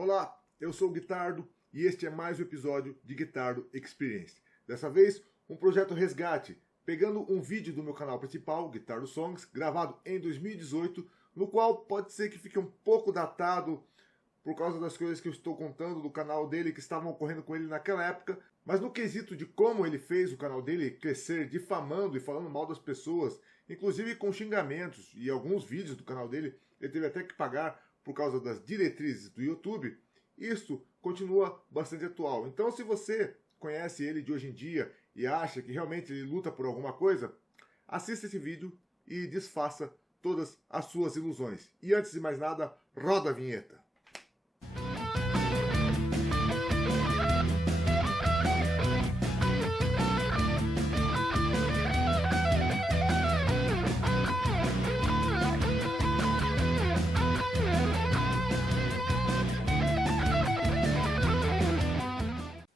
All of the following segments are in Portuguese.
Olá, eu sou o Guitardo e este é mais um episódio de Guitardo Experience. Dessa vez, um projeto resgate, pegando um vídeo do meu canal principal, Guitardo Songs, gravado em 2018, no qual pode ser que fique um pouco datado por causa das coisas que eu estou contando do canal dele que estavam ocorrendo com ele naquela época, mas no quesito de como ele fez o canal dele crescer, difamando e falando mal das pessoas, inclusive com xingamentos, e alguns vídeos do canal dele ele teve até que pagar por causa das diretrizes do YouTube, isso continua bastante atual. Então, se você conhece ele de hoje em dia e acha que realmente ele luta por alguma coisa, assista esse vídeo e desfaça todas as suas ilusões. E antes de mais nada, roda a vinheta.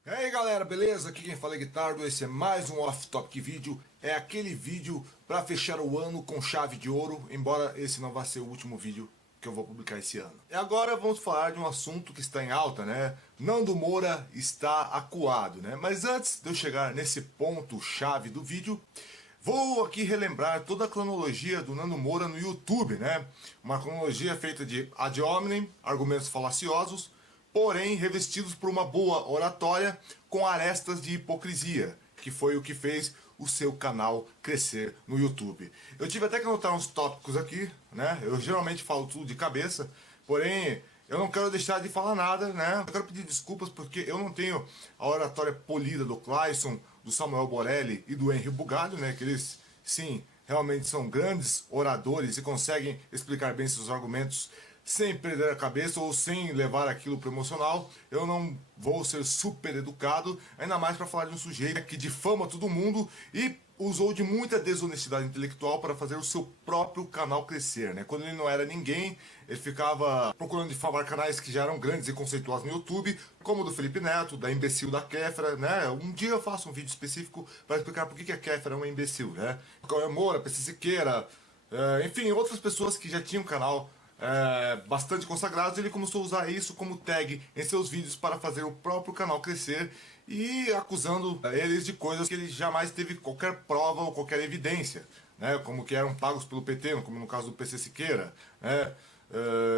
E aí galera, beleza? Aqui quem fala é Guitardo, esse é mais um off-topic vídeo. É aquele vídeo para fechar o ano com chave de ouro, embora esse não vá ser o último vídeo que eu vou publicar esse ano. E agora vamos falar de um assunto que está em alta, né? Nando Moura está acuado, né? Mas antes de eu chegar nesse ponto chave do vídeo, vou aqui relembrar toda a cronologia do Nando Moura no YouTube, né? Uma cronologia feita de ad hominem, argumentos falaciosos, porém revestidos por uma boa oratória com arestas de hipocrisia, que foi o que fez o seu canal crescer no YouTube. Eu tive até que anotar uns tópicos aqui, né? Eu geralmente falo tudo de cabeça, porém eu não quero deixar de falar nada, né? Eu quero pedir desculpas porque eu não tenho a oratória polida do Clayson, do Samuel Borelli e do Henry Bugalho, né? Que eles, sim, realmente são grandes oradores e conseguem explicar bem seus argumentos sem perder a cabeça ou sem levar aquilo para o emocional. Eu não vou ser super educado, ainda mais para falar de um sujeito que difama todo mundo e usou de muita desonestidade intelectual para fazer o seu próprio canal crescer, né? Quando ele não era ninguém, ele ficava procurando difamar canais que já eram grandes e conceituosos no YouTube, como o do Felipe Neto, da imbecil da Kéfera, né? Um dia eu faço um vídeo específico para explicar por que a Kéfera é uma imbecil, né? Cauê Moura, PC Siqueira, enfim, outras pessoas que já tinham um canal bastante consagrados, ele começou a usar isso como tag em seus vídeos para fazer o próprio canal crescer e acusando eles de coisas que ele jamais teve qualquer prova ou qualquer evidência, né, como que eram pagos pelo PT, como no caso do PC Siqueira, né,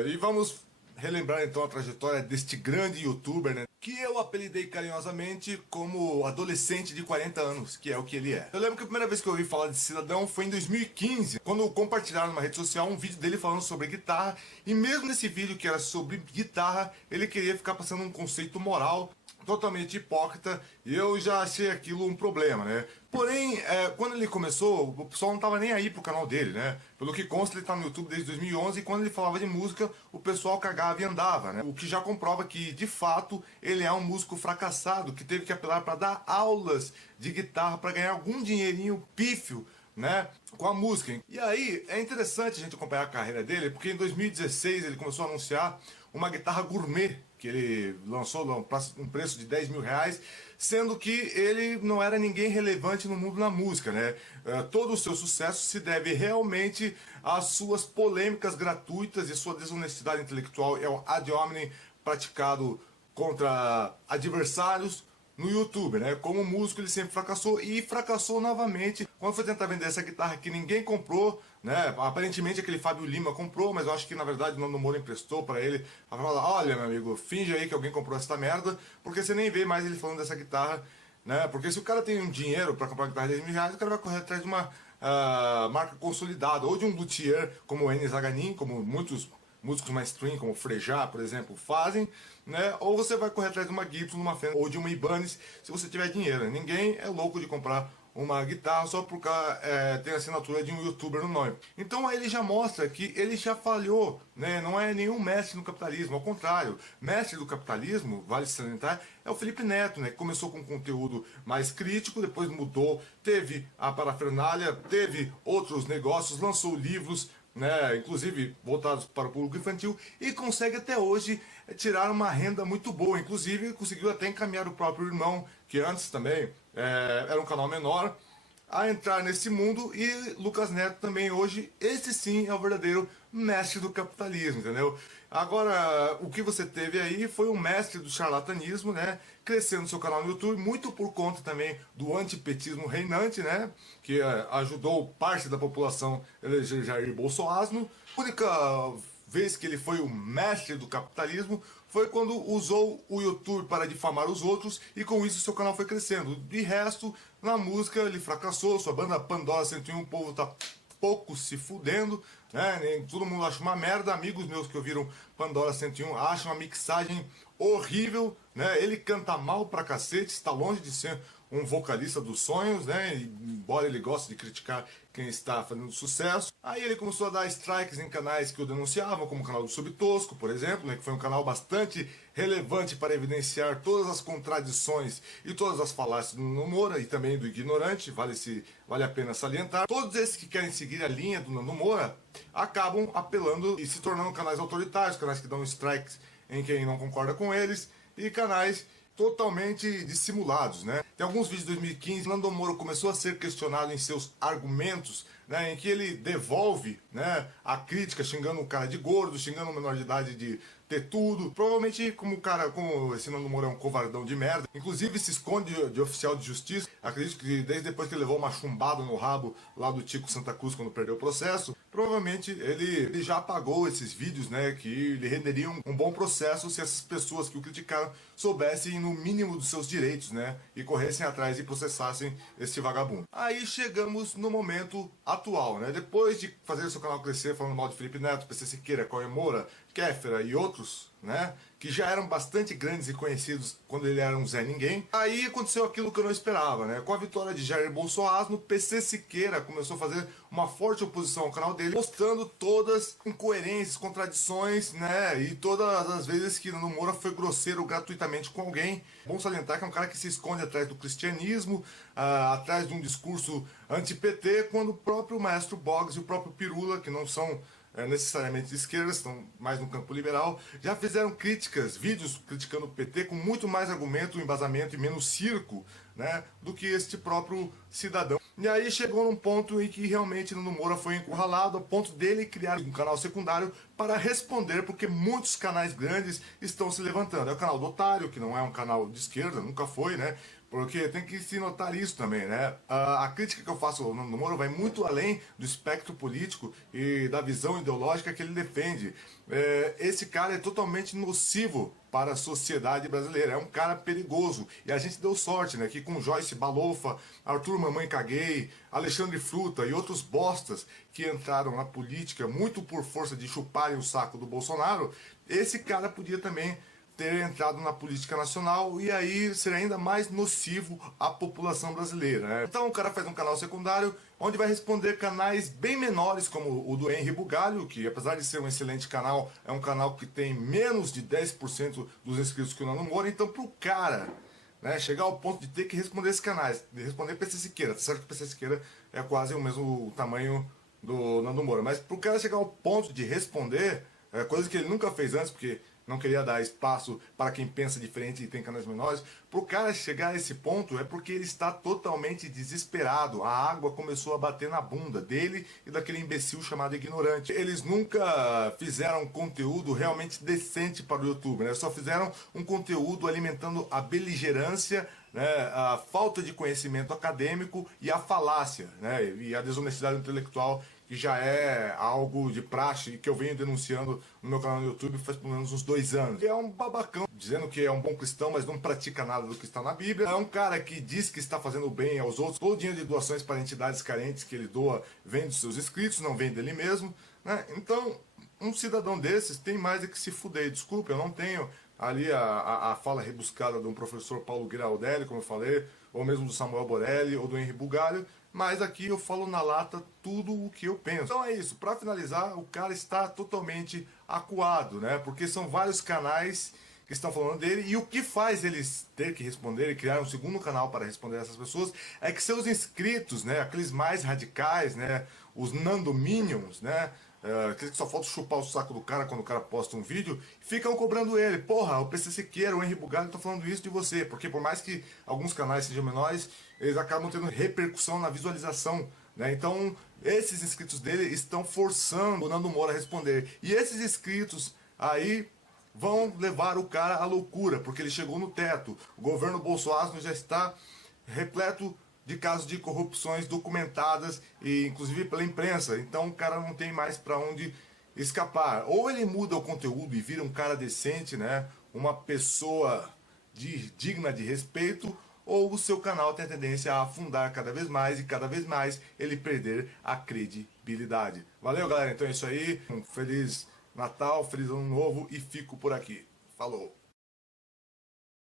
e vamos relembrar então a trajetória deste grande youtuber, né, que eu apelidei carinhosamente como adolescente de 40 anos, que é o que ele é. Eu lembro que a primeira vez que eu ouvi falar desse cidadão foi em 2015, quando compartilharam numa rede social um vídeo dele falando sobre guitarra, e mesmo nesse vídeo que era sobre guitarra, ele queria ficar passando um conceito moral totalmente hipócrita, e eu já achei aquilo um problema, né? Porém, quando ele começou, o pessoal não tava nem aí pro canal dele, né? Pelo que consta, ele tá no YouTube desde 2011, e quando ele falava de música, o pessoal cagava e andava, né? O que já comprova que, de fato, ele é um músico fracassado, que teve que apelar para dar aulas de guitarra para ganhar algum dinheirinho pífio, né, com a música. E aí, é interessante a gente acompanhar a carreira dele, porque em 2016 ele começou a anunciar uma guitarra gourmet, que ele lançou um preço de 10 mil reais, sendo que ele não era ninguém relevante no mundo da música, né? Todo o seu sucesso se deve realmente às suas polêmicas gratuitas e sua desonestidade intelectual, é o ad hominem praticado contra adversários no YouTube, né? Como músico ele sempre fracassou e fracassou novamente quando foi tentar vender essa guitarra que ninguém comprou, né? Aparentemente aquele Fábio Lima comprou, mas eu acho que na verdade o Nando Moura emprestou para ele, pra falar, olha meu amigo, finge aí que alguém comprou essa merda, porque você nem vê mais ele falando dessa guitarra, né? Porque se o cara tem um dinheiro para comprar uma guitarra de 10 mil reais, o cara vai correr atrás de uma marca consolidada, ou de um luthier como o Enes Zaganin, como muitos músicos mainstream, como o Frejá, por exemplo, fazem, né? Ou você vai correr atrás de uma Gibson, uma Fender, ou de uma Ibanez, se você tiver dinheiro. Ninguém é louco de comprar uma guitarra só porque tem a assinatura de um youtuber no nome. Então ele já mostra que ele já falhou, né? Não é nenhum mestre no capitalismo, ao contrário, mestre do capitalismo, vale salientar, é o Felipe Neto, né? Que começou com conteúdo mais crítico, depois mudou, teve a parafernália, teve outros negócios, lançou livros, né, inclusive voltados para o público infantil, e consegue até hoje tirar uma renda muito boa. Inclusive conseguiu até encaminhar o próprio irmão, que antes também era um canal menor, a entrar nesse mundo, e Lucas Neto também hoje, esse sim é o verdadeiro mestre do capitalismo, entendeu? Agora, o que você teve aí foi um mestre do charlatanismo, né? Crescendo seu canal no YouTube, muito por conta também do antipetismo reinante, né? Que ajudou parte da população a eleger Jair Bolsonaro. A única vez que ele foi o mestre do capitalismo foi quando usou o YouTube para difamar os outros e com isso seu canal foi crescendo. De resto, na música ele fracassou, sua banda Pandora 101, o povo tá pouco se fudendo, né? Todo mundo acha uma merda. Amigos meus que ouviram Pandora 101 acham uma mixagem horrível, né? Ele canta mal pra cacete, está longe de ser um vocalista dos sonhos, né? Embora ele goste de criticar quem está fazendo sucesso. Aí ele começou a dar strikes em canais que o denunciavam, como o canal do Subtosco, por exemplo, né? Que foi um canal bastante relevante para evidenciar todas as contradições e todas as falácias do Nando Moura e também do ignorante, vale a pena salientar. Todos esses que querem seguir a linha do Nando Moura acabam apelando e se tornando canais autoritários, canais que dão strikes em quem não concorda com eles e canais totalmente dissimulados, né? Tem alguns vídeos de 2015, Nando Moura começou a ser questionado em seus argumentos, né, em que ele devolve, né, a crítica xingando o cara de gordo, xingando o menor de idade de ter tudo. Provavelmente como esse Nando Moura é um covardão de merda, inclusive se esconde de oficial de justiça. Acredito que desde depois que ele levou uma chumbada no rabo lá do Tico Santa Cruz quando perdeu o processo, provavelmente ele já apagou esses vídeos, né, que lhe renderiam um bom processo se essas pessoas que o criticaram soubessem no mínimo dos seus direitos, né, e corressem atrás e processassem esse vagabundo. Aí chegamos no momento atual, né, depois de fazer seu canal crescer falando mal de Felipe Neto, PC Siqueira, Cauê Moura, Kéfera e outros, né, que já eram bastante grandes e conhecidos quando ele era um Zé Ninguém. Aí aconteceu aquilo que eu não esperava, né? Com a vitória de Jair Bolsonaro, PC Siqueira começou a fazer uma forte oposição ao canal dele, mostrando todas incoerências, contradições, né? E todas as vezes que Nando Moura foi grosseiro gratuitamente com alguém. Bom salientar que é um cara que se esconde atrás do cristianismo, atrás de um discurso anti-PT, quando o próprio Maestro Boggs e o próprio Pirula, que não são necessariamente de esquerda, estão mais no campo liberal, já fizeram críticas, vídeos criticando o PT com muito mais argumento, embasamento e menos circo, né, do que este próprio cidadão. E aí chegou num ponto em que realmente Nando Moura foi encurralado, a ponto dele criar um canal secundário para responder, porque muitos canais grandes estão se levantando. É o canal do Otário, que não é um canal de esquerda, nunca foi, né? Porque tem que se notar isso também, né? A crítica que eu faço ao Nando Moura vai muito além do espectro político e da visão ideológica que ele defende. Esse cara é totalmente nocivo para a sociedade brasileira, é um cara perigoso. E a gente deu sorte, né? Que com Joyce Balofa, Arthur Mamãe Caguei, Alexandre Fruta e outros bostas que entraram na política muito por força de chuparem o saco do Bolsonaro, esse cara podia também ter entrado na política nacional e aí ser ainda mais nocivo à população brasileira, né? Então o cara faz um canal secundário onde vai responder canais bem menores como o do Henry Bugalho, que apesar de ser um excelente canal, é um canal que tem menos de 10% dos inscritos que o Nando Moura. Então pro cara, né, chegar ao ponto de ter que responder esses canais, de responder PC Siqueira, tá certo que PC Siqueira é quase o mesmo tamanho do Nando Moura, mas pro cara chegar ao ponto de responder, coisa que ele nunca fez antes, porque não queria dar espaço para quem pensa diferente e tem canais menores. Para o cara chegar a esse ponto é porque ele está totalmente desesperado. A água começou a bater na bunda dele e daquele imbecil chamado ignorante. Eles nunca fizeram conteúdo realmente decente para o YouTube, né? Só fizeram um conteúdo alimentando a beligerância, né, a falta de conhecimento acadêmico e a falácia, né, e a desonestidade intelectual, que já é algo de praxe e que eu venho denunciando no meu canal no YouTube faz pelo menos uns 2 anos. É um babacão, dizendo que é um bom cristão, mas não pratica nada do que está na Bíblia. É um cara que diz que está fazendo bem aos outros. Todo o dinheiro de doações para entidades carentes que ele doa vem dos seus inscritos, não vem dele mesmo, né? Então, um cidadão desses tem mais é que se fuder. Desculpa, eu não tenho ali a fala rebuscada de um professor Paulo Giraldelli, como eu falei, ou mesmo do Samuel Borelli, ou do Henry Bugalho, mas aqui eu falo na lata tudo o que eu penso. Então é isso, para finalizar, o cara está totalmente acuado, né? Porque são vários canais que estão falando dele, e o que faz eles ter que responder e criar um segundo canal para responder a essas pessoas é que seus inscritos, né, aqueles mais radicais, né, os Nandominions, né, aqueles que só falta chupar o saco do cara quando o cara posta um vídeo, ficam cobrando ele. Porra, o PC Siqueira, o Henry Bugalho estão falando isso de você. Porque por mais que alguns canais sejam menores, eles acabam tendo repercussão na visualização, né? Então, esses inscritos dele estão forçando o Nando Moura a responder. E esses inscritos Aí vão levar o cara à loucura, porque ele chegou no teto. O governo Bolsonaro já está repleto de casos de corrupções documentadas, e inclusive pela imprensa. Então o cara não tem mais para onde escapar. Ou ele muda o conteúdo e vira um cara decente, né? Uma pessoa digna de respeito, ou o seu canal tem a tendência a afundar cada vez mais e cada vez mais ele perder a credibilidade. Valeu, galera. Então é isso aí. Um feliz Natal, feliz Ano Novo e fico por aqui. Falou!